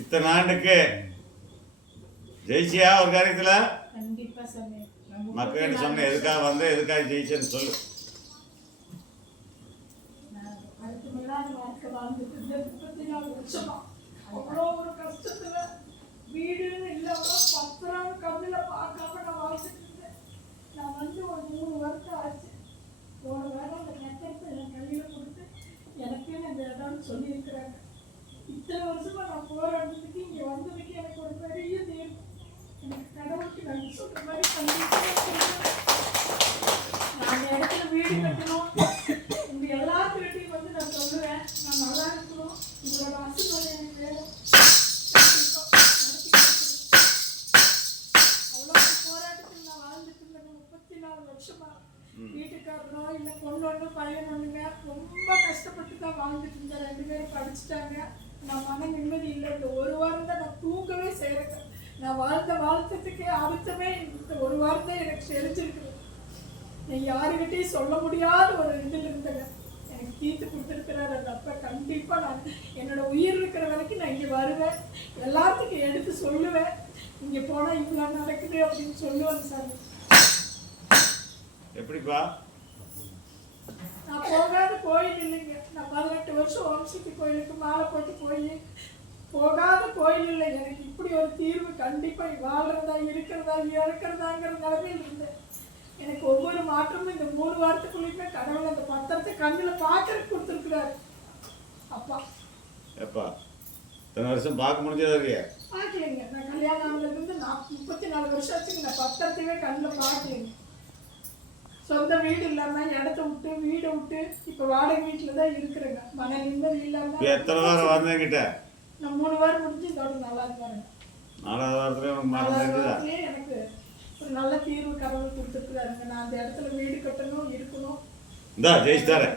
இத்தனை ஆண்டுக்கு ஜெயிச்சியா ஒரு காரியத்தில்? கண்டிப்பா சாமி. மக்கள்கிட்ட சொன்ன எதுக்காக வந்து எதுக்காக ஜெயிச்சேன்னு சொல்லு. அவ்வளோ ஒரு கஷ்டத்துல வீடு இல்லாம பத்திரம் கம்மியில பார்க்காம நான் வாழ்ந்துட்டு இருந்தேன். நான் வந்து ஒரு 3 வருஷம் ஆச்சு. போன வேலை அந்த நெட்டத்தை என் கையில கொடுத்து எனக்குன்னு இந்த இடம்னு சொல்லியிருக்கிறாங்க. இத்தனை வருஷமா நான் போராடுறதுக்கு இங்க வந்ததுக்கு எனக்கு ஒரு பெரிய தீர்வு. எனக்கு கடவுளுக்கு நான் சொல்ற மாதிரி நான் அந்த இடத்துல வீடு கட்டணும். உங்க எல்லாத்துக்கிட்டையும் வந்து நான் சொல்லுவேன், நான் நல்லா இருக்கணும், உங்களோட ஆசீர்வாதம் எனக்கு வேணும். அவ்வளோ போராட்டத்தில் நான் வாழ்ந்துட்டு இருந்தேன் 34 வருஷமா. வீட்டுக்காரனோ இல்லை பொண்ணு பையனொன்னுங்க ரொம்ப கஷ்டப்பட்டு தான் வாழ்ந்துட்டு இருந்தேன். 2 பேரும் படிச்சுட்டாங்க. நான் மன நிம்மதி இல்லை. இந்த ஒரு வாரம் தான் நான் தூங்கவே செய்கிறேன். நான் வாழ்ந்த வாழ்த்தத்துக்கு அர்த்தமே இந்த ஒரு வாரம் தான் எனக்கு தெரிஞ்சிருக்குது. நான் யாருக்கிட்டையும் சொல்ல முடியாத ஒரு இதில் இருந்தேங்க. எனக்கு தீர்த்து கொடுத்துருக்கிறார் அந்த அப்பா. கண்டிப்பாக நான் என்னோட உயிர் இருக்கிற வரைக்கும் நான் இங்கே வருவேன், எல்லாத்துக்கும் எடுத்து சொல்லுவேன். இங்கே போனால் இவ்வளோ நடக்குது அப்படின்னு சொல்லுவேன் சார். எப்படிப்பா? நான் போகாத கோயில் இல்லைங்க. நான் 18 வருஷம் ஓம்சக்தி கோயிலுக்கு மாலை போட்டு போகாத கோயில் இல்லை. எனக்கு இப்படி ஒரு தீர்வு கண்டிப்பாக வாழ்றதா இருக்கிறதா இறக்கிறதாங்கிற நிலைமையில் இருந்தேன். எனக்கு ஒவ்வொரு மாற்றமும் இந்த 3 வாரத்துக்குள்ளேயுமே கடவுள் அந்த பத்திரத்தை கண்ணில் பார்க்கறதுக்கு கொடுத்துருக்குறாரு அப்பா. எப்பா இத்தனை வருஷம் பார்க்க முடிஞ்சதா இல்லையா? பார்க்கலைங்க. நான் கல்யாணம் ஆனதுலேருந்து 34 வருஷம் ஆச்சுங்க. நான் பத்திரத்தையே கண்ணில் பார்க்கலைங்க. சொந்த வீடு இல்லாம இடத்த விட்டு வீடை விட்டு இப்ப வாடகை வீட்டுல தான் இருக்கிறேங்க. மன நிம்மதி இல்லாம. எத்தனை வாரம் வந்தேங்கிட்ட? நான் 3 வாரம் முடிஞ்சு இதோட நல்லா இருக்காருங்க. 4வது வாரத்துல எனக்கு ஒரு நல்ல தீர்வு கடவுள் கொடுத்துருக்குறாருங்க. நான் அந்த இடத்துல வீடு கட்டணும் இருக்கணும். இந்தா ஜெயிச்சுட்டாரு.